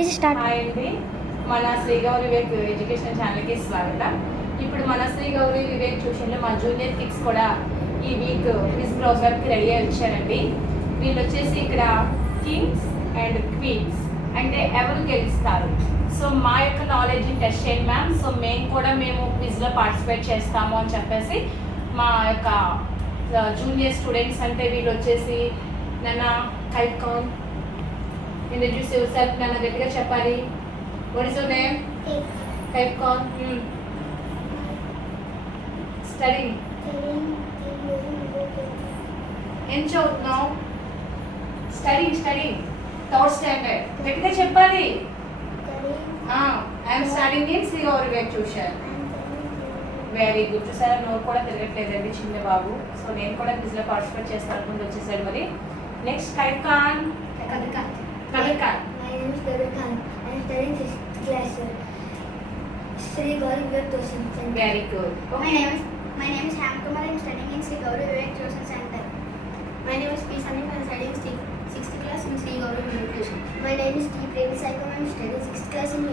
Hi అండి, మన Shri Gauri Vivek education ఛానల్కి స్వాగతం. ఇప్పుడు మన శ్రీ గౌరీ వివేక్ ట్యూషన్లో మా జూనియర్ కిడ్స్ కూడా ఈ వీక్ క్విజ్ ప్రోగ్రామ్కి రెడీ అయి వచ్చారండి. వీళ్ళు వచ్చేసి ఇక్కడ కింగ్స్ అండ్ క్వీన్స్ అంటే ఎవరు గెలుస్తారు, సో మా యొక్క నాలెడ్జ్ని టెస్ట్ చేయండి మ్యామ్. సో మేము క్విజ్లో పార్టిసిపేట్ చేస్తాము అని చెప్పేసి మా యొక్క జూనియర్ స్టూడెంట్స్ అంటే వీళ్ళు వచ్చేసి నన్న కైకాన్ ఇంట్రడ్యూస్ యువర్ సెల్ఫ్. నన్ను గట్టిగా చెప్పాలి. What is your name? కైకాన్. స్టడీ. ఏం చదువుతున్నావు? Study third standard. గట్టిగా చెప్పాలి. I'm studying in Shri Gauri Vivek tuition. Very good. చూసారా, నోరు కూడా తిరగట్లేదండి చిన్న బాబు. సో నేను కూడా క్విజ్లో పార్టిసిపేట్ చేస్తాను. ముందు వచ్చేసాడు. మరి next కైకాన్. Kabir Khan. My name is Kabir Khan. I am studying 6th class. Sri Gauri Vivek Tuition Center. Very good. Okay. My name is Ham Kumar. I am studying in Sri Gauri Vivek Tuition Center. My name is P. Sandeep. I am studying 6th class in Sri Gauri Vivek Tuition. My name is T. Premi Saikam. I am studying 6th class in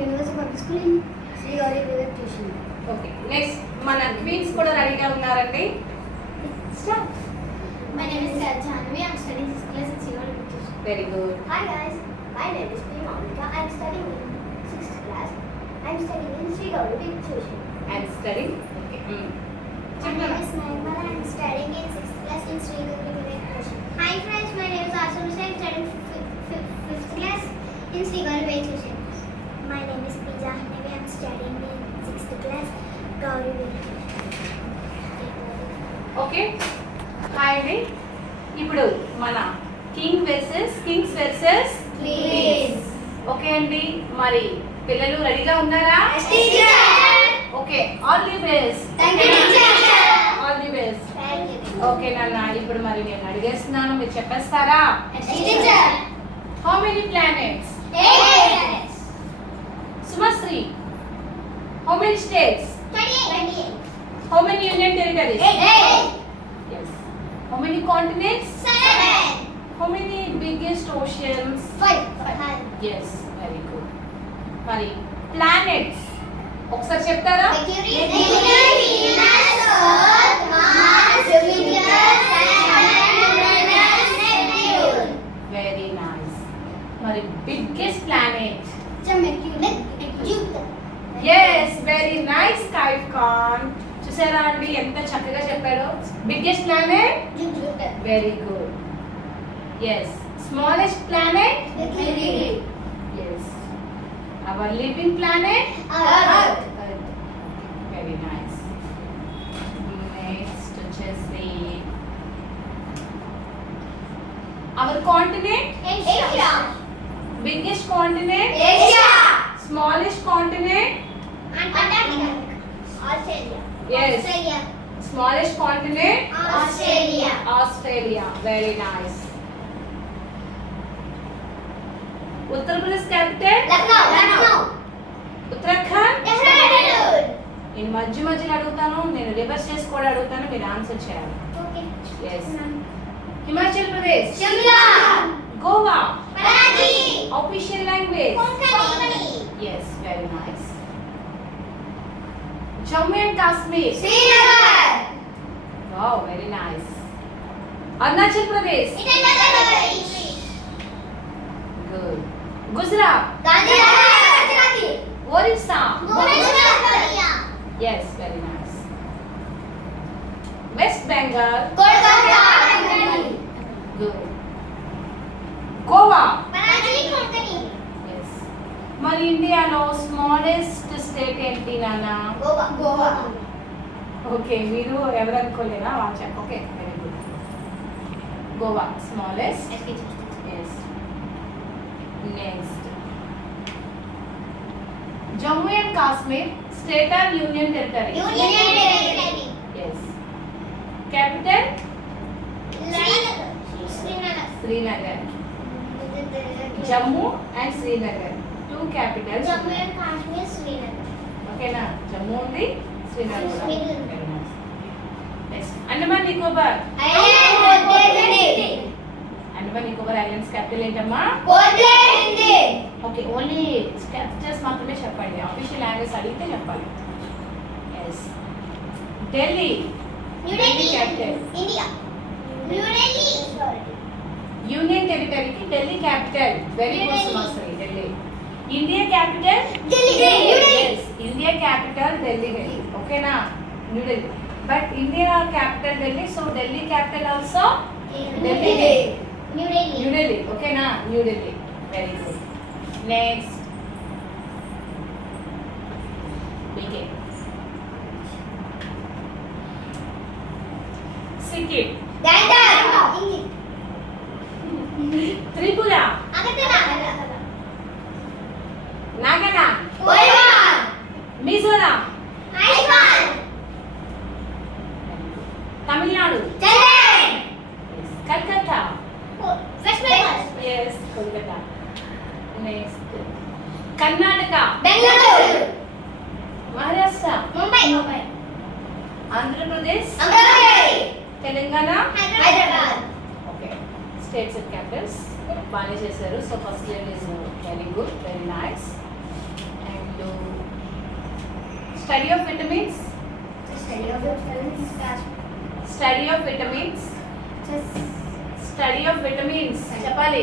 Universal Public School in Sri Gauri Vivek Tuition. Okay. Next, మన queens కూడా రెడీగా ఉన్నారండి. Start. My name is Janvi. I am studying 6th class in Sri Gauri Vivek Tuition. Very good. Hi guys, my name is P. Monica. I am studying in 6th class. I am studying in Sri Gauri Vivek Tuition. And studying. Okay. My name is Nirmala. I am studying in 6th class in Sri Gauri Vivek Tuition. Hi friends, my name is Asha Mishra. I am studying 5th class in Sri Gauri Vivek Tuition. My name is Pooja Handevi. I am studying in 6th class Gauri Vivek Tuition. Okay. Hi అండి. ఇప్పుడు మన Kings versus Please. Okay అండి. మరి పిల్లలు రెడీగా ఉన్నారా? Yes, teacher. Okay. All the best. Thank you, teacher. All the best. Thank you. Okay నాన్న, ఇప్పుడు మరి నేను అడిగేస్తున్నాను, మీరు చెప్పేస్తారా? Yes, teacher. How many planets? 8. Sumasri, how many states? 28. How many union territories? 8. Yes. How many continents? 7. How many biggest oceans? 5. Yes, very good. మరి planets ఒకసారి చెప్తారా? Mercury, Venus, Earth, Mars, Jupiter, Saturn, Uranus, Neptune. Very nice. మరి biggest planet? Mercury, Jupiter. Yes, very nice, Kaifkan. చూసారా అండి ఎంత చక్కగా చెప్పాడో. Biggest planet? Jupiter. Very good. Yes. Smallest planet? Mercury. Yes. Our living planet? Earth. Very nice. Next వచ్చేసి our continent? Asia. Biggest continent? Asia. Smallest continent? Antarctica. Australia. Yes. Australia. Smallest continent? Australia. Australia. Very nice. Uttar Pradesh capital? Lucknow. Uttarakhand? Dehradun. నేను మధ్యలో అడుగుతాను, నేను reverse చేసి కూడా అడుగుతాను, మీరు answer చేయాలి. Okay. Yes. Himachal Pradesh? Shimla. Goa? Panaji. Official language? Konkani. Yes, very nice. Jammu and Kashmir? Srinagar. Wow, very nice. Arunachal Pradesh? Italy. Good. Gujarat? Gandhinagar. Orissa? Bhubaneswar. Yes, very nice. West Bengal? Kolkata. Good. Goa? Panaji. Konkani. Yes. మరి ఇండియాలో స్మాలెస్ట్ స్టేట్ ఏంటి నాన్న? Goa. Okay, మీరు ఎవరు అనుకోలేరా? Watch. Okay, very good. Goa smallest. Yes. Next, Jammu and Kashmir state or union territory? Union Territory. Yes. Capital? Srinagar. Srinagar. Jammu and Srinagar, two capitals. Jammu and Kashmir, Srinagar. ఓకేనా? జమ్మూ ఉంది, శ్రీనగర్ కూడా. Srinagar. Very nice. Next, Andaman Nicobar? Island. Andaman Nicobar islands capital ఏంటమ్మా? Portland. Okay only capitals మాత్రమే చెప్పండి, official language అడిగితే చెప్పాలి. Yes Delhi capital. India. New Delhi. Union టెరిటరీకి Delhi capital. Very good Sumasri. Delhi. India capital Delhi. India capital Delhi. ఓకేనా? New Delhi. But India capital Delhi, so Delhi capital also Delhi. New Delhi. New Delhi. ఓకేనా? New Delhi. Very good. Next BK. Sikkim. Tripura. Nagaland. Mizoram. Tamil Nadu. Calcutta. Yes, Kolkata. Next. Karnataka. Maharashtra. Andhra Pradesh. Telangana. Okay. States and capitals. బాగానే చేశారు. So first year is very good, very nice. And study of vitamins. Study of vitamins. Study of vitamins చెప్పాలి.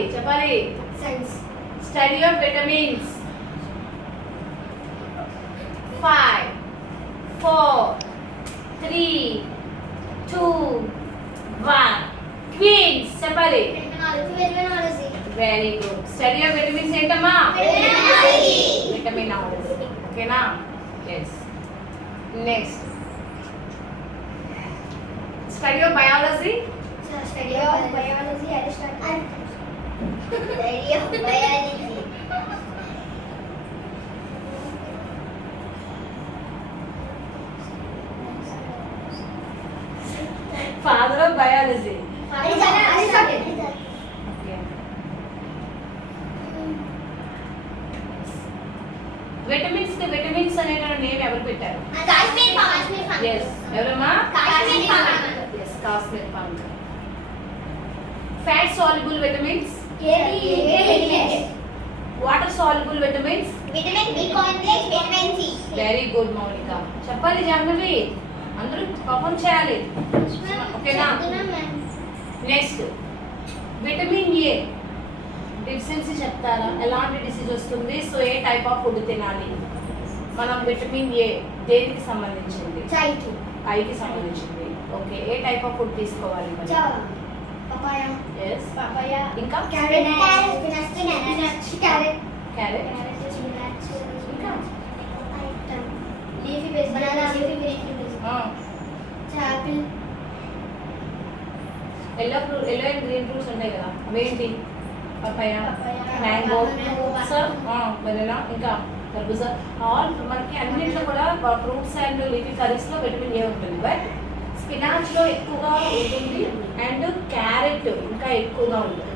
Study of vitamins. 5 4 3 2 1 queens చెప్పాలి. Very good. Study of vitamins ఏంటమ్మా? Vitaminology. ఓకేనా? Yes. Next study of biology. Father of biology. Vitamins కి vitamins అనే name ఎవరు పెట్టారు? Yes ఎవరమ్మా? Yes Casimir Funk. Fat soluble vitamins. Water soluble vitamins. Very good Mounika. చెప్పాలి జాహ్నవి, అందరూ పర్ఫార్మ్ చేయాలి. ఓకేనా? నెక్స్ట్ విటమిన్ ఏ డిఫిషియన్సీ చెప్తారా? ఎలాంటి డిసీజ్ వస్తుంది? So A type of food తినాలి మనం? విటమిన్ ఏ దేనికి సంబంధించింది? ఐకి సంబంధించింది. Okay. A type of food తీసుకోవాలి మరి? Yes. ఇంకా క్యారెట్. ఇంకా ఎల్లో అండ్ గ్రీన్ ఫ్రూట్స్ ఉంటాయి కదా, అవేంటి? పపాయ, మ్యాంగో, బనానా, ఇంకా కర్బూజా. ఆల్ మనకి అన్నింటిలో కూడా ఫ్రూట్స్ అండ్ లీఫీ కర్రీస్ లో విటమిన్ ఏ ఉంటుంది. బట్ స్పినాచ్ లో ఎక్కువగా ఉంటుంది అండ్ క్యారెట్ ఇంకా ఎక్కువగా ఉంటుంది.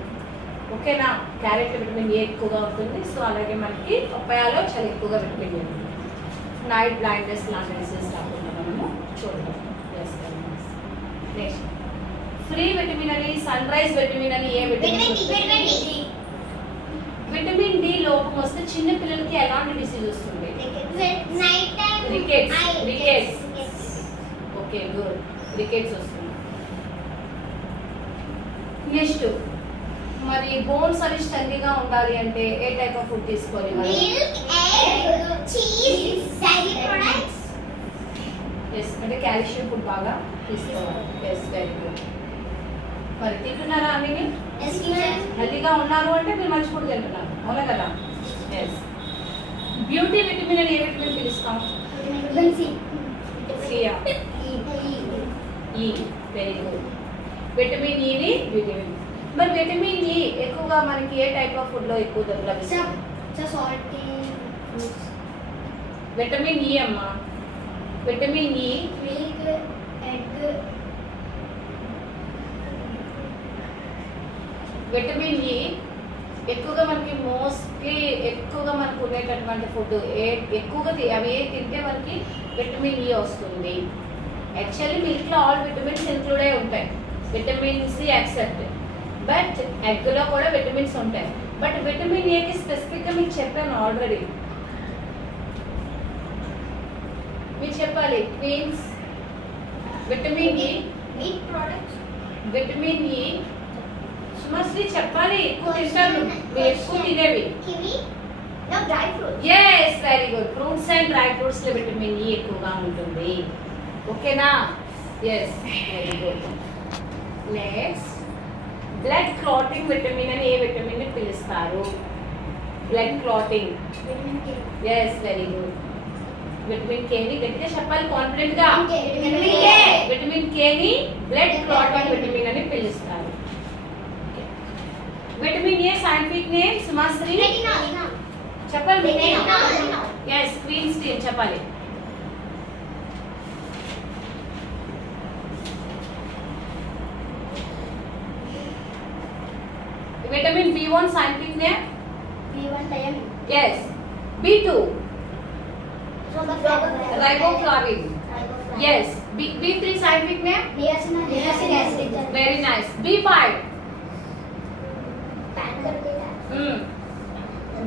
ఓకేనా? క్యారెట్ విటమిన్ ఏ ఎక్కువగా ఉంటుంది. సో అలాగే మనకి పపాయాలో చాలా ఎక్కువగా విటమిన్ ఏ ఉంటుంది. నైట్ బ్లైండ్నెస్ లాంటి డిసీజ్ రాకుండా మనము చూడటం. నెక్స్ట్ ఫ్రీ విటమిన్ అని, సన్ రైజ్ విటమిన్ అని. ఏ విటమిన్? విటమిన్ డి లోపం వస్తే చిన్న పిల్లలకి ఎలాంటి డిసీజ్ వస్తుంది? రికెట్స్. Okay good. రికెట్స్ వస్తుంది. నెక్స్ట్ మరి బోన్స్ అవి స్ట్రెంగ్గా ఉండాలి అంటే ఏ టైప్ ఆఫ్ ఫుడ్ తీసుకోవాలి మరి? ఎస్ అంటే కాల్షియం ఫుడ్ బాగా తీసుకోవాలి. Yes very good. మరి తింటున్నారా అన్ని? హెల్తీగా ఉన్నారు అంటే మీరు మంచి ఫుడ్ తింటున్నారు, అవునా కదా? ఎస్. బ్యూటీ విటమిన్ అని ఏ విటమిన్ పిలుస్తాం? సియా. ఈ. Very good. విటమిన్ ఈని విటమిన్. మరి విటమిన్ ఈ ఎక్కువగా మనకి ఏ టైప్ ఆఫ్ ఫుడ్ లో ఎక్కువ లభిస్తుంది? విటమిన్ ఈ అమ్మా. విటమిన్ ఈ విటమిన్ ఈ ఎక్కువగా మనకి మోస్ట్లీ ఎక్కువగా మనకు ఉండేటటువంటి ఫుడ్ ఎక్కువగా అవి ఏ తింటే మనకి విటమిన్ ఈ వస్తుంది. యాక్చువల్లీ మిల్క్లో ఆల్ విటమిన్స్ ఇంక్లూడ్ అయి ఉంటాయి, విటమిన్ సి యాక్సెప్ట్. బట్ ఎగ్లో కూడా విటమిన్స్ ఉంటాయి. బట్ విటమిన్ ఏకి స్పెసిఫిక్గా మీకు చెప్పాను ఆల్రెడీ. మీరు చెప్పాలి queens. Vitamin E, meat products, vitamin E. Sumasri చెప్పాలి, ఎక్కువ తింటారు మీరు, ఎక్కువ తినేవి. Kiwi, no dry fruits. Yes, very good. Fruits and dry fruits లో విటమిన్ ఈ ఎక్కువగా ఉంటుంది. ఓకేనా? Yes, very good. Next, blood clotting vitamin అని ఏ విటమిన్ ని పిలుస్తారు? Blood clotting. Vitamin K. Yes, very good. Vitamin K ని గట్టిగా చెప్పాలి, కాన్ఫిడెంట్ గా. Vitamin K. విటమిన్ కే ని బ్లడ్ క్లాటింగ్ విటమిన్ అని పిలుస్తారు. Vitamin A scientific name Sumasri retinol. చెప్పాలి. రెటినాల్. ఎస్, క్వీన్స్ టీమ్ చెప్పాలి. Vitamin B1 scientific name? B1 thiamine. Yes. B2 Riboflavin. riboflavin. Yes. B3 scientific name? Niacin acid. Very nice. B5 Pancreatic.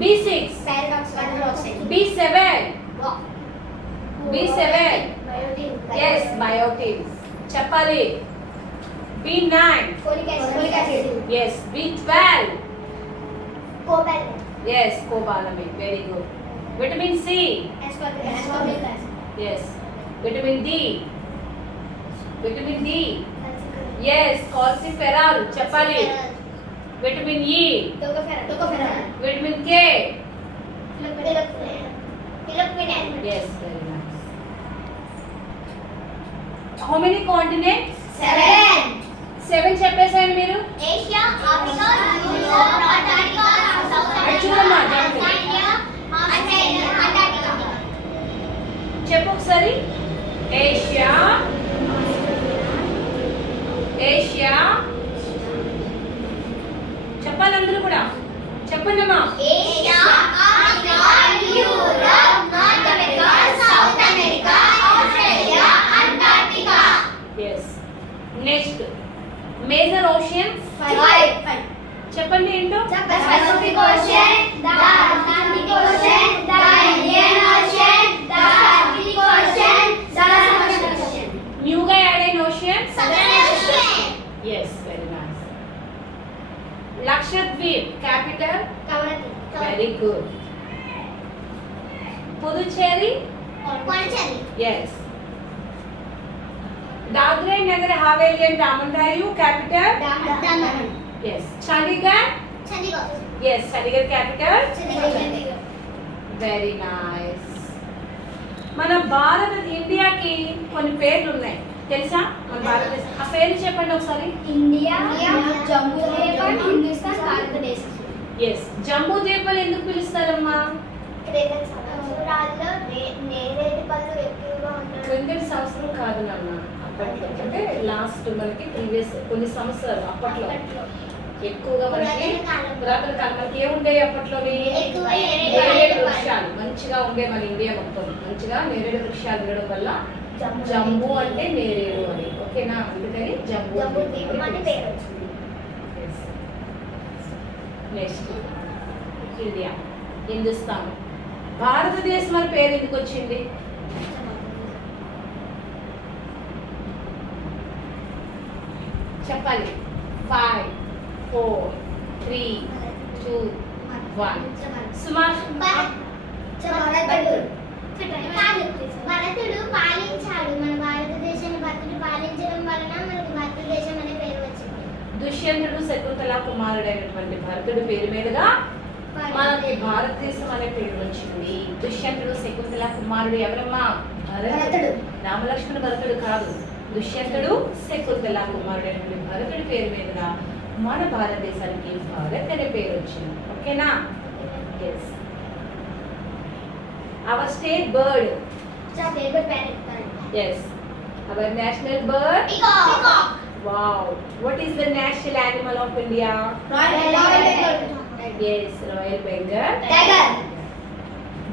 B6 Paradoxoxide. B7 B7 Biotin. Yes, biotin. చెప్పాలి. B9 Folic acid. Yes. B12 Cobalamin. Yes, cobalamin. Very good. Vitamin C. Ascorbic acid. Yes. Vitamin D. Vitamin D. Yes, calciferol. చెప్పాలి. Vitamin E. Tocopherol. Vitamin K. Philophenol. Yes, very nice. How many continents? 7 చెప్పేసాయండి మీరు. Asia, Africa, Europe, Antarctica, South చూడమ్మా, America, Australia, Antarctica. చెప్పు ఒకసారి. Asia, Asia. చెప్పాలి అందరూ కూడా. చెప్పండి అమ్మా. Asia, Africa, Europe, North America, South America, Australia, Antarctica. Yes. Next. Major oceans. 5. చెప్పండి ఏంటో. The Pacific Ocean, the Atlantic Ocean, the Indian Ocean, the Arctic Ocean, the Southern Ocean. న్యూగా యాడ్ అయిన oceans. Southern Ocean. Yes, very nice. Lakshadweep, capital. Very good. Puducherry. Pondicherry. Yes. Dadra and Nagar Haveli and Daman Diu, capital. Daman. Yes. Chandigarh. Chandigarh. Yes, Chandigarh capital. Chandigarh. Very nice. మన భారత ఇండియాకి కొన్ని పేర్లు ఉన్నాయి తెలుసా? మన భారతదేశం ఆ పేర్లు చెప్పండి ఒకసారి. ఇండియా, జమ్మూ ద్వీపం, హిందుస్థాన్, భారతదేశం. ఎస్. జంబూ ద్వీపాలు ఎందుకు పిలుస్తారమ్మా? రాళ్ళలో నేరేడు పళ్ళు ఎక్కువగా ఉంటాయి. క్రిందటి సంవత్సరం కాదు నాన్న, అప్పట్లో అంటే లాస్ట్ మనకి ప్రీవియస్ కొన్ని సంవత్సరాలు అప్పట్లో ఎక్కువగా మనకి పురాతన కాలం మనకి ఏముండేవి అప్పట్లోని? ఎక్కువ నేరేడు వృక్షాలు మంచిగా ఉండే మన ఇండియా మొత్తం మంచిగా నేరేడు వృక్షాలు ఉండడం వల్ల జంబూ అంటే నేరేడు అని. ఓకేనా? అందుకని జంబూ ద్వీపం అని పేరు వచ్చింది. Next India, Hindustan. భారతదేశం అని పేరు ఎందుకు వచ్చింది? చెప్పాలి. 5 4 3 2 1. సుమాష్. భరతుడు పాలించాడు మన భారతదేశాన్ని. భరతుడు పాలించడం వలన మనకు భారతదేశం అనే పేరు వచ్చింది. దుష్యంతుడు శకుంతల కుమారుడైనటువంటి భరతుడు పేరు మీదుగా మనకి భారతదేశం అనే పేరు వచ్చింది. దుష్యంతుడు శకుంతల కుమారుడు ఎవరమ్మా? భరతుడు. రామలక్ష్మణ భరతుడు కాదు, దుష్యంతుడు శకుంతల కుమారుడైనటువంటి భరతుడి పేరు మీదుగా మన భారతదేశానికి భారత్ అనే పేరు వచ్చింది. ఓకేనా? Yes. Our state bird. Yes. Our national bird. Peacock. Wow. What is the national animal of India? Yes, Royal Bengal. Tiger.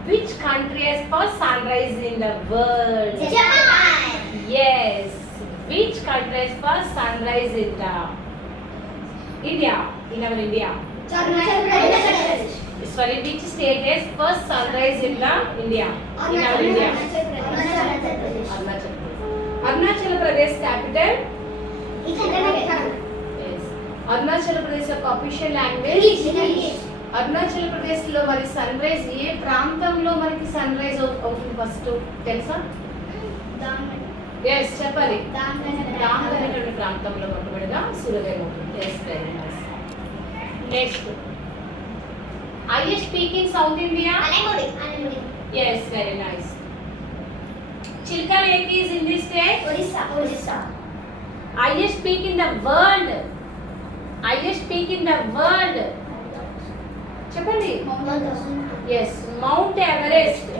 Which country has first sunrise in the world? Japan. Yes. Which country has first sunrise in the India. In our India. Sorry, which state has first sunrise in the India? In our India. Arunachal Pradesh capital. Yes. Arunachal Pradesh యొక్క official language. Arunachal Pradesh లో మరి sunrise ఏ ప్రాంతంలో మనకి sunrise అవుతుంది first తెలుసా? Yes చెప్పాలి. దామన్ అనేటువంటి ప్రాంతంలో మొట్టమొదటిగా సూర్యోదయం అవుతుంది. Yes very nice. Next highest peak in south India? Yes very nice. Chilka lake is in this state? Orissa. Highest peak in the world? Highest peak in the world చెప్పండి. Yes mount Everest.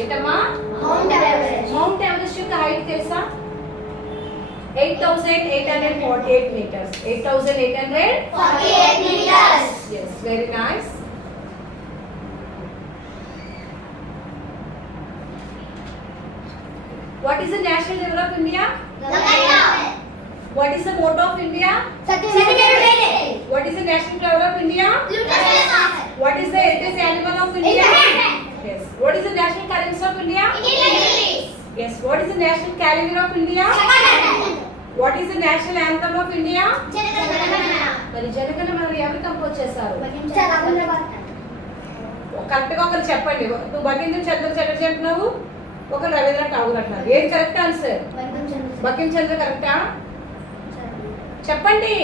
ఏంటమ్మా? Mount Everest యొక్క height తెలుసా? 8,848 meters. 8,848 meters. Yes, very nice. What is the national river of India? What is the motto of India? What is the national flower of India? What is the heritage animal of India? Yes. What is the national currency of India? Yes. What is the national calendar of India? What is the national anthem of India? మరి జనగణమన ఎవరు compose చేశారు? కరెక్ట్గా ఒకరు చెప్పండి. నువ్వు బంకిం చంద్ర చటర్జీ అంటున్నావు, ఒకరు రవీంద్రనాథ్ ఠాగూర్ అంటున్నారు. ఏది కరెక్ట్ ఆన్సర్? బంకిం చంద్ర కరెక్టా? చెప్పండి.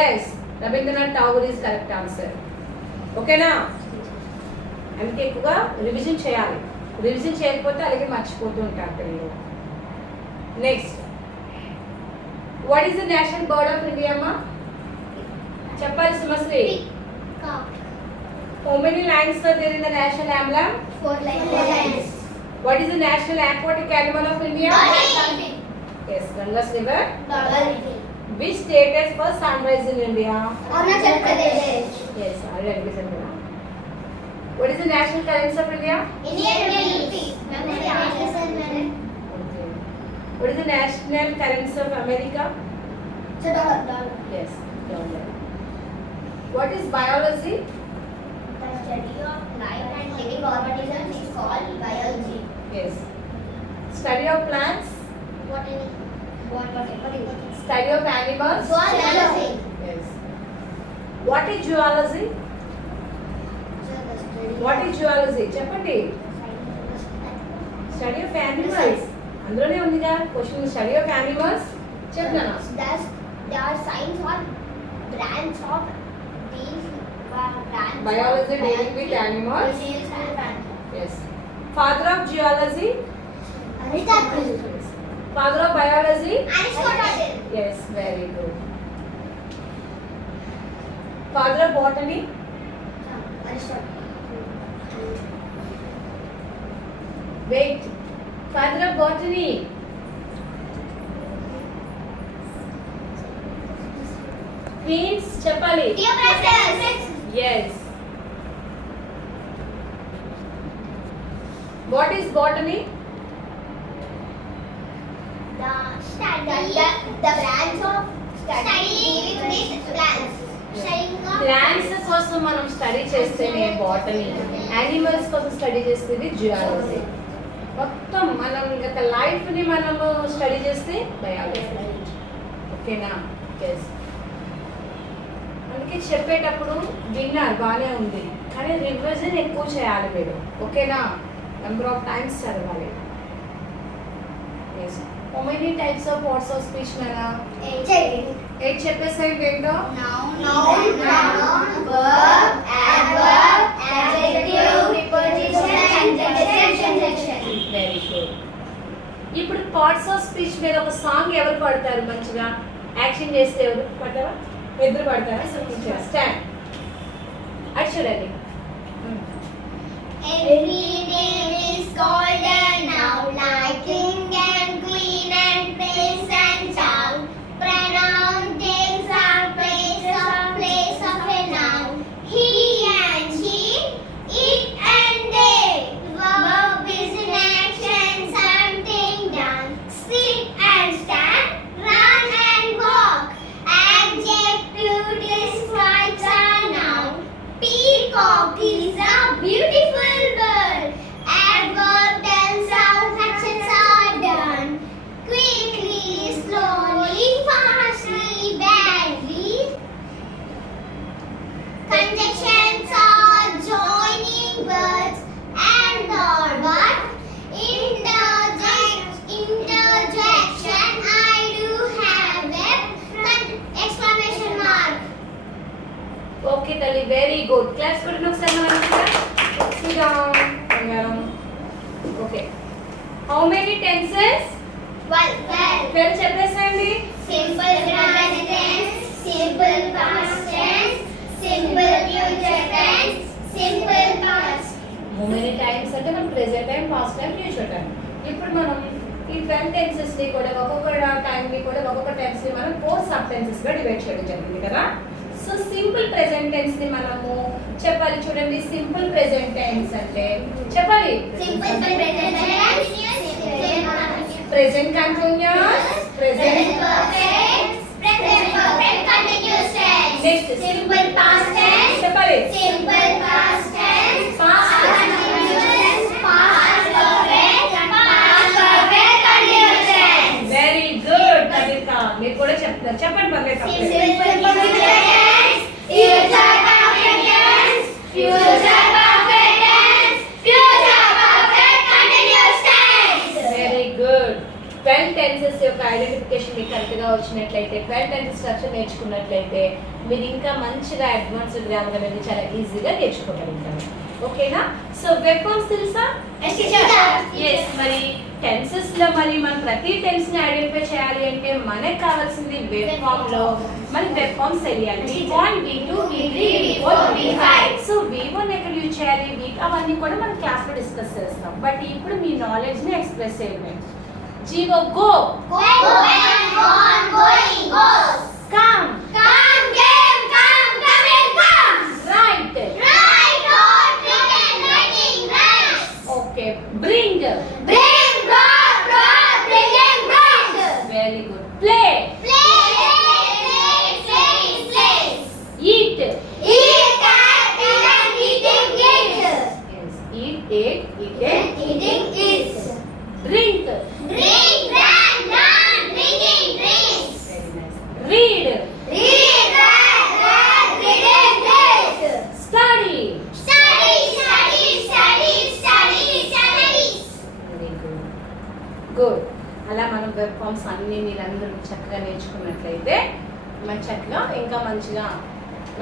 Yes Rabindranath Tagore is correct answer. ఓకేనా? అందుకే ఎక్కువగా రివిజన్ చేయాలి. రివిజన్ చేయకపోతే అలాగే మర్చిపోతూ ఉంటారు పిల్లలు. Next what is the national bird of India అమ్మా? చెప్పాలి Sumasri. How many lines are there in the national emblem? 4 lines. What is the national aquatic animal of India? Yes, Ganges River. Which state has first sunrise in India? Arunachal Pradesh. Yes, I will listen to that. What is the national currency of India? Indian rupee. Okay. What is the national currency of America? $1. Yes, dollar. What is biology? The study of life and living organisms is called biology. Yes. Study of plants? Botany. Study of animals? Zoology. Yes. What is zoology? What is zoology? చెప్పండి. Study of animals. అందులోనే ఉందిగా question. Study of animals చెప్తానా? There are science or branch of these Biology dealing with animals. Yes. Father of geology? Aristotle. Father of biology? Aristotle. Yes, very good. Father of botany? Aristotle. Wait. Father of botany? Queens చెప్పాలి. Theophrastus. Yes. What is botany? The branch of studying with plants. Plants కోసం మనం study చేస్తేనే botany, animals కోసం study చేస్తేనే geology. మొత్తం మనం గత లైఫ్ని మనము స్టడీ చేస్తే బయాలజీ. ఓకేనా? ఎస్. అందుకే చెప్పేటప్పుడు విన్నారు బాగానే ఉంది, కానీ రివిజన్ ఎక్కువ చేయాలి మీరు. ఓకేనా? నెంబర్ ఆఫ్ టైమ్స్ చదవాలి. Yes. How many types of parts of speech నానా? 8 చెప్పేసరికి ఏంటో? Noun, verb, adverb, adjective, preposition, conjunction. Very good. ఇప్పుడు పార్ట్స్ ఆఫ్ స్పీచ్ మీద ఒక సాంగ్ ఎవరు పాడతారు? మంచిగా యాక్షన్ చేస్తే ఎవరు పాడతారా? ఇద్దరు పాడతారా? స్టాండ్. అది చూడండి. Every name is called a noun, like king and queen and prince and child. Pronoun takes our place of a noun. He and she, it and they. Verb is in action, something done. Sit and stand, run and walk. Adjective Conjunctions are joining words and or but interjection. I do have a exclamation mark. Okay తల్లి, very good. Class కొట్టండి ఒకసారి మనం. Okay, how many tenses? 12 చెప్పేసండి. Simple present tense, simple past tense, simple future tense, simple past. How many times అంటే మనం present time, past time, future time. ఇప్పుడు మనం ఈ 12 tenses ని కూడా ఒక్కొక్క టైం ని కూడా ఒక్కొక్క టెన్స్ ని మనం 4 సబ్ టెన్సెస్ గా డివైడ్ చేయడం జరిగింది కదా. సో సింపుల్ ప్రెజెంట్ టెన్స్ ని మనము చెప్పాలి. చూడండి, సింపుల్ ప్రెజెంట్ టెన్స్ అంటే చెప్పాలి. Simple present tense, present continuous, present perfect, present perfect continuous tense. Next Simple past tense, చెప్పాలి. simple past tense, Past continuous, past perfect, past perfect continuous tense. Very good Kavita, మీరు కూడా చెప్తారు. చెప్పండి పర్లేదు. Simple future tense, future perfect tense, future perfect tense, future perfect continuous tense. Very good. 12 tenses యొక్క identification మీకు కరెక్ట్గా వచ్చినట్లయితే, 12 టెన్సెస్ స్ట్రక్చర్ నేర్చుకున్నట్లయితే మీరు ఇంకా మంచిగా అడ్వాన్స్డ్ గ్రామర్ అనేది చాలా ఈజీగా నేర్చుకోగలుగుతారు. ఓకేనా? సో వెబ్ ఫార్మ్స్ తెలుసా? Yes, teacher. ఎస్. మరి టెన్సెస్ లో మరి మనం ప్రతి టెన్స్ ని ఐడెంటిఫై చేయాలి అంటే మనకు కావాల్సింది వెబ్ ఫామ్ లో మనకి వెబ్ ఫార్మ్స్ తెలియాలి. V1, V2, V3, V4, V5. So V1 ఎక్కడ యూజ్ చేయాలి, అవన్నీ కూడా మనం క్లాస్ లో డిస్కస్ చేస్తాం. బట్ ఇప్పుడు మీ నాలెడ్జ్ ని ఎక్స్ప్రెస్ చేయండి. GO go, Going, going, goes. Come, Come, came, come, coming, comes. Right, Write, wrote, written, writing, writes. Okay, bring, Bring, brought, brought, bringing, brought. Very good. Play, Play, play, playing, plays. Eat, Eat, eaten, eating, eat. Eat, Eating, eats. Drink, Drink, drank, drank, drinking, drinks. Very nice. Read, Read, read, read, reading, read. Study. Study, study, study, study, studies. Very good. Good. అలా మనం web forms అన్ని మీరందరూ చక్కగా నేర్చుకున్నట్లయితే మన చక్కగా ఇంకా మంచిగా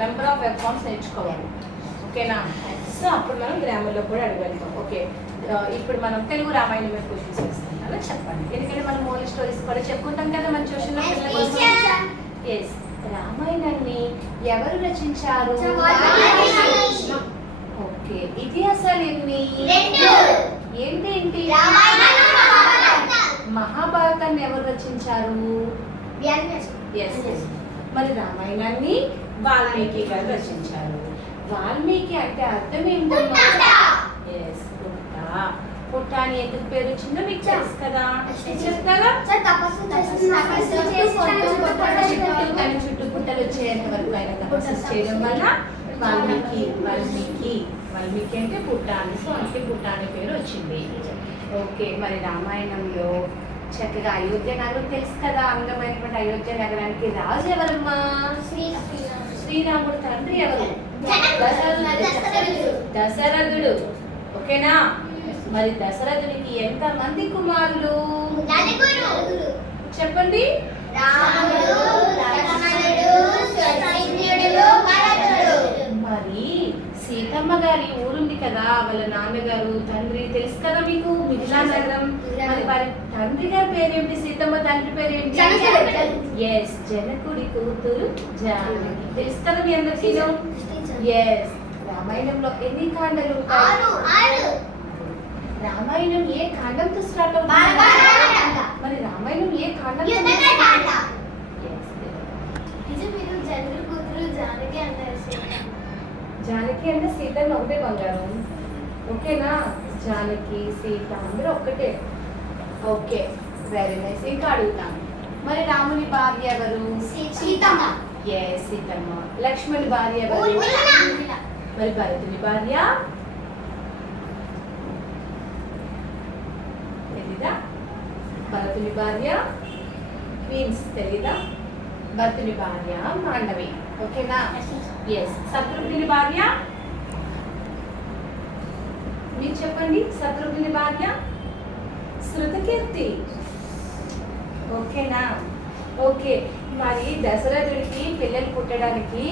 member of web forms నేర్చుకోవాలి. ఓకేనా? సో అప్పుడు మనం గ్రామర్లో కూడా అడిగి వెళ్తాం. ఓకే, ఇప్పుడు మనం తెలుగు రామాయణం మీద క్వశ్చన్స్ ఇస్తాం కదా, చెప్పండి. ఎందుకంటే మనం మోరల్ స్టోరీస్ కూడా చెప్పుకుంటాం కదా మన ట్యూషన్లో పిల్లల కోసం. ఎస్. రామాయణాన్ని ఎవరు రచించారు? ఓకే, ఇతిహాసాలు ఎన్ని? ఏంటి? మహాభారతాన్ని ఎవరు రచించారు? ఎస్. మరి రామాయణాన్ని వాల్మీకి గారు రచించారు. వాల్మీకి అంటే అర్థం ఏంటమ్మా? ఎస్, పుట్ట. పుట్ట అని ఎందుకు పేరు వచ్చిందో మీకు తెలుసు కదా, చెప్తారా? కానీ చుట్టూ పుట్టలు వచ్చేంత వరకు ఆయన తపస్సు చేయడం వల్ల వాల్మీకి అంటే పుట్ట అని, సో అందుకే పుట్ట అనే పేరు వచ్చింది. ఓకే, మరి రామాయణంలో చక్కగా అయోధ్య నగరం తెలుసు కదా, అందమైనటువంటి అయోధ్య నగరానికి రాజు ఎవరమ్మా? శ్రీరాముడు తండ్రి ఎవరు? దశరథుడు. ఓకేనా? మరి దశరథునికి ఎంత మంది కుమారులు చెప్పండి? మరి సీతమ్మ గారి ఊరుంది కదా, వాళ్ళ నాన్నగారు తండ్రి తెలుసు కదా మీకు, మిథిలా నగరం. మరి వారి తండ్రి గారి పేరేంటి? సీతమ్మ తండ్రి పేరేంటి? ఎస్, జనకుడి కూతురు జానకి. తెలుసు కదా మీ అందరికీ? ఎస్. రామాయణంలో ఎన్ని కాండలు ఉంటాయి? రామాయణం ఏ కాండంతో స్టార్ట్ అవుతుంది? మరి రామాయణం ఏ కాండం? జానకి అంటే సీతమ్మ ఒకటే బంగారం. ఓకేనా? జానకి, సీత అందరూ ఒక్కటే. Okay, very nice. ఇంకా అడుగుతాను, మరి రాముని భార్య ఎవరు? సీతమ్మ. ఎస్, సీతమ్మ. లక్ష్మణి భార్య ఎవరు? మరి భరతుని భార్య తెలీదా? భరతుని భార్య క్వీన్స్ తెలీదా? భరతుని భార్య మాండవి. ఓకేనా? ఎస్. శత్రుఘ్నుని భార్య మీరు చెప్పండి. శత్రుఘ్నుని భార్య శృతకీర్తి. ఓకేనా? ఓకే. మరి దశరథుడికి పిల్లలు పుట్టడానికి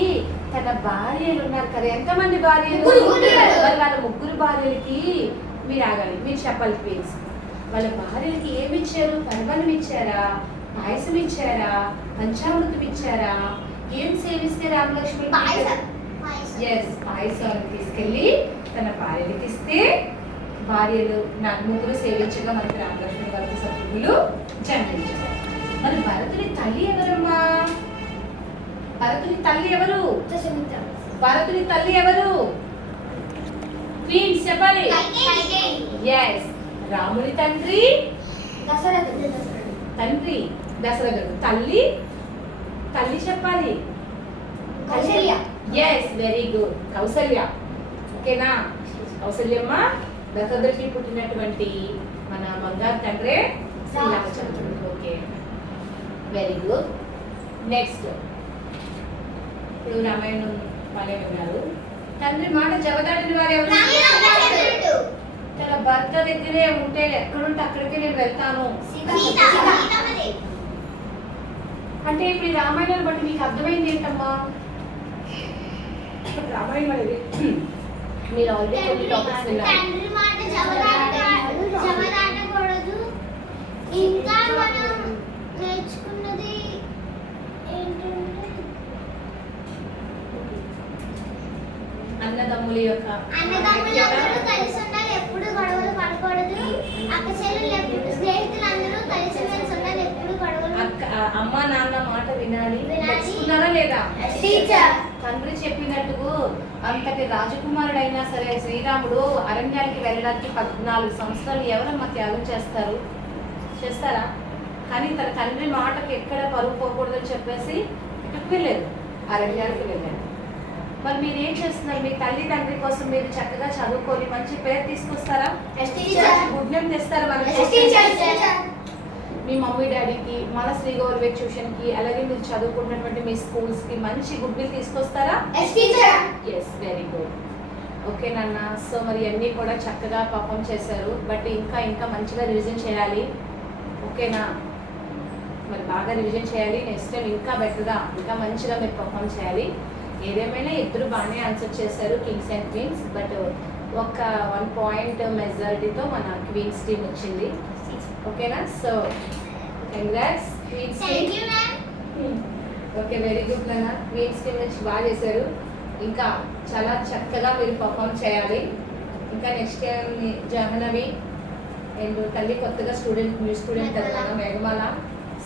తన భార్యలు ఉన్నారు కదా, ఎంతమంది భార్యలు? ముగ్గురు. మరి వాళ్ళ ముగ్గురు భార్యలకి మీరు ఆగాలి, మీరు చెప్పాలి ప్లీజ్. వాళ్ళ భార్యలకి ఏమి ఇచ్చారు? పరమాన్నం ఇచ్చారా, పాయసం ఇచ్చారా, పంచామృతం ఇచ్చారా? ఏం సేవిస్తే రామలక్ష్మి? ఎస్, పాయసాన్ని తీసుకెళ్ళి తన భార్యలకి ఇస్తే భార్యలు ముగ్గురు సేవించగా మనకి రామలక్ష్మి భరత శత్రుఘ్నులు జన్మించారు. మరి భరతుని తల్లి ఎవరమ్మా? భరతుని తల్లి ఎవరు? భరతుని తల్లి ఎవరు? క్వీన్స్ చెప్పాలి. ఎస్. రాముని తండ్రి తండ్రి దశరథుడు. తల్లి తల్లి చెప్పాలి. Kausalya. Yes, very good, Kausalya. ఓకేనా? కౌసల్యమ్మ దశరథుడికి పుట్టినటువంటి మన బంగారు తండ్రి శ్రీరామచంద్రుడు. Okay, very good. నెక్స్ట్, ఇప్పుడు రామాయణం వాళ్ళే విన్నారు. తండ్రి మాట జవదాటిన వారు ఎవరు? తన భర్త దగ్గరే ఉంటే ఎక్కడుంటే అక్కడికి నేను వెళ్తాను అంటే ఇప్పుడు ఈ రామాయణాన్ని బట్టి మీకు అర్థమైంది ఏంటమ్మా? రామాయణం అనేది మీరు ఆల్రెడీ కొన్ని టాపిక్స్ విన్నారు. తండ్రి మాట జవదాటకూడదు. ఇంకా మనం నేర్చుకున్నది ఏంటంటే అన్నదమ్ముల యొక్క అన్నదమ్ములందరూ కలిసి ఉండాలి, ఎప్పుడు గొడవలు పడకూడదు. అక్క చెల్లెలు ఎప్పుడు స్నేహితులందరూ కలిసి మెలిసి ఉండాలి, ఎప్పుడు గొడవలు. అమ్మ నాన్న మాట వినాలి. వినాలి. తెలుసుకున్నారా లేదా? టీచర్ తండ్రి చెప్పినట్టు అంతటి రాజకుమారుడైనా సరే శ్రీరాముడు అరణ్యానికి వెళ్ళడానికి 14 సంవత్సరాలు ఎవరమ్మా త్యాగం చేస్తారు? చేస్తారా? కానీ తన తండ్రి మాటకి ఎక్కడ పరుగు పోకూడదని చెప్పేసి ఎక్కడికి వెళ్ళారు, అరణ్యానికి వెళ్ళారు. మరి మీరు ఏం చేస్తున్నారు? మీ తల్లి తండ్రి కోసం మీరు చక్కగా చదువుకొని మంచి పేరు తీసుకొస్తారా? గుడ్ నేమ్ తెస్తారా మనకి? మీ మమ్మీ డాడీకి, మన శ్రీ గౌరవ ట్యూషన్కి, అలాగే మీరు చదువుకున్నటువంటి మీ స్కూల్స్కి మంచి గుడ్ విల్ తీసుకొస్తారా? Yes, very good. ఓకే నాన్న. సో మరి అన్నీ కూడా చక్కగా పర్ఫామ్ చేశారు. బట్ ఇంకా ఇంకా మంచిగా రివిజన్ చేయాలి. ఓకేనా? మరి బాగా రివిజన్ చేయాలి. నెక్స్ట్ టైం ఇంకా బెటర్గా ఇంకా మంచిగా మీరు పర్ఫామ్ చేయాలి. ఏదేమైనా ఇద్దరు బాగానే ఆన్సర్ చేశారు, కింగ్స్ అండ్ క్వీన్స్. బట్ ఒక 1 పాయింట్ మెజారిటీతో మన క్వీన్స్ టీమ్ వచ్చింది. ఓకేనా? So congrats queens team. Okay, very good నాన్న. క్వీన్స్ టీమ్ నుంచి బాగా చేశారు. ఇంకా చాలా చక్కగా మీరు పర్ఫామ్ చేయాలి. ఇంకా నెక్స్ట్ టైం జాహ్నవి అండ్ తల్లి కొత్తగా న్యూ స్టూడెంట్ కదా మేఘమాల.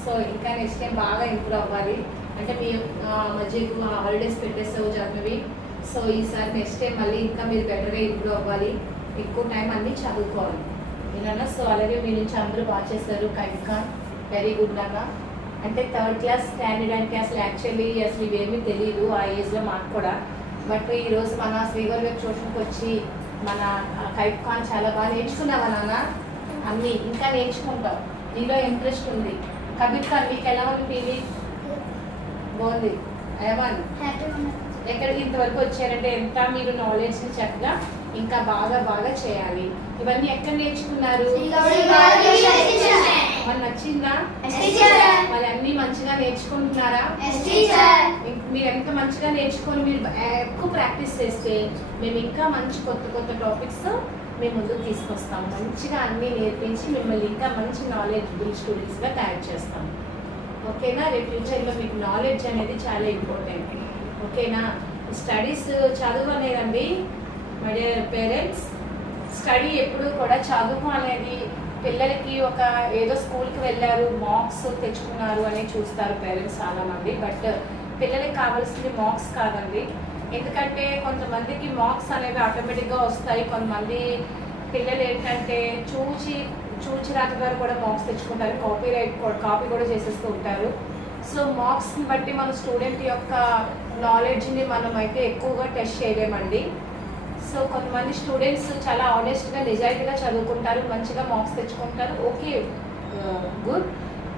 సో ఇంకా నెక్స్ట్ టైం బాగా ఇంప్రూవ్ అవ్వాలి. అంటే మీ మధ్యకు హాలిడేస్ పెట్టేస్తావు జాహ్నవి. సో ఈసారి నెక్స్ట్ టైం మళ్ళీ ఇంకా మీరు బెటర్గా ఇంప్రూవ్ అవ్వాలి. ఎక్కువ టైం అన్నీ చదువుకోవాలి నేనన్నా. సో అలాగే మీ నుంచి అందరూ బాగా చేస్తారు. ఖైఫ్ వెరీ గుడ్ నాన్న. అంటే 3rd క్లాస్ స్టాండర్డ్ అంటే అసలు ఇవేమీ తెలియదు ఆ ఏజ్లో మాకు కూడా. బట్ ఈరోజు మన శ్రీగౌరవ ట్యూషన్కి వచ్చి మన ఖైఫ్ ఖాన్ చాలా బాగా నేర్చుకున్నావా నాన్న? అన్నీ ఇంకా నేర్చుకుంటాం, నీలో ఇంట్రెస్ట్ ఉంది. కబీర్ ఖాన్ మీకు ఎలా ఉంది ఫీలింగ్? బాగుంది. ఏమన్ ఎక్కడికి ఇంతవరకు వచ్చారంటే ఎంత మీరు నాలెడ్జ్ని చక్కగా ఇంకా బాగా బాగా చేయాలి. ఇవన్నీ ఎక్కడ నేర్చుకున్నారు? మరి నచ్చిందా? మరి అన్నీ మంచిగా నేర్చుకుంటున్నారా? మీరు ఎంత మంచిగా నేర్చుకొని మీరు ఎక్కువ ప్రాక్టీస్ చేస్తే మేము ఇంకా మంచి కొత్త కొత్త టాపిక్స్ మేము ముందుకు తీసుకొస్తాం. మంచిగా అన్నీ నేర్పించి మిమ్మల్ని ఇంకా మంచి నాలెడ్జబుల్ స్టూడెంట్స్గా తయారు చేస్తాం. ఓకేనా? రేపు ఫ్యూచర్లో మీకు నాలెడ్జ్ అనేది చాలా ఇంపార్టెంట్. ఓకేనా? స్టడీస్ చదువు అనేదండి మై డియర్ పేరెంట్స్, స్టడీ ఎప్పుడు కూడా చదువు అనేది పిల్లలకి ఒక ఏదో స్కూల్కి వెళ్ళారు మార్క్స్ తెచ్చుకున్నారు అని చూస్తారు పేరెంట్స్ చాలామంది. బట్ పిల్లలకి కావాల్సింది మార్క్స్ కాదండి. ఎందుకంటే కొంతమందికి మార్క్స్ అనేవి ఆటోమేటిక్గా వస్తాయి. కొంతమంది పిల్లలు ఏంటంటే చూచి రాక గారు కూడా మార్క్స్ తెచ్చుకుంటారు, కాపీ కూడా చేసేస్తూ ఉంటారు. సో మార్క్స్ని బట్టి మన స్టూడెంట్ యొక్క నాలెడ్జ్ని మనం అయితే ఎక్కువగా టెస్ట్ చేయలేమండి. సో కొంతమంది స్టూడెంట్స్ చాలా ఆనెస్ట్గా నిజాయితీగా చదువుకుంటారు, మంచిగా మార్క్స్ తెచ్చుకుంటారు. Okay, good.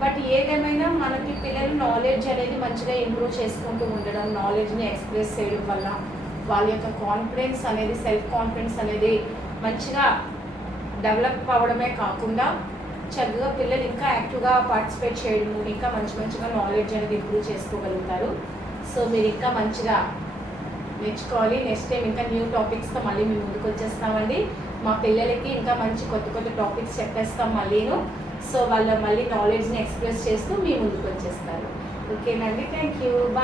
బట్ ఏదేమైనా మనకి పిల్లలు నాలెడ్జ్ అనేది మంచిగా ఇంప్రూవ్ చేసుకుంటూ ఉండడం, నాలెడ్జ్ని ఎక్స్ప్రెస్ చేయడం వల్ల వాళ్ళ యొక్క కాన్ఫిడెన్స్ అనేది, సెల్ఫ్ కాన్ఫిడెన్స్ అనేది మంచిగా డెవలప్ అవ్వడమే కాకుండా చక్కగా పిల్లలు ఇంకా యాక్టివ్గా పార్టిసిపేట్ చేయడము, ఇంకా మంచిగా నాలెడ్జ్ అనేది ఇంప్రూవ్ చేసుకోగలుగుతారు. సో మీరు ఇంకా మంచిగా నేర్చుకోవాలి. నెక్స్ట్ టైం ఇంకా న్యూ టాపిక్స్తో మళ్ళీ మేము ముందుకు వచ్చేస్తామండి. మా పిల్లలకి ఇంకా మంచి కొత్త టాపిక్స్ చెప్పేస్తాం మళ్ళీను. సో వాళ్ళ మళ్ళీ నాలెడ్జ్ని ఎక్స్ప్రెస్ చేస్తూ మీ ముందుకు వచ్చేస్తారు. ఓకేనండి, థ్యాంక్ యూ.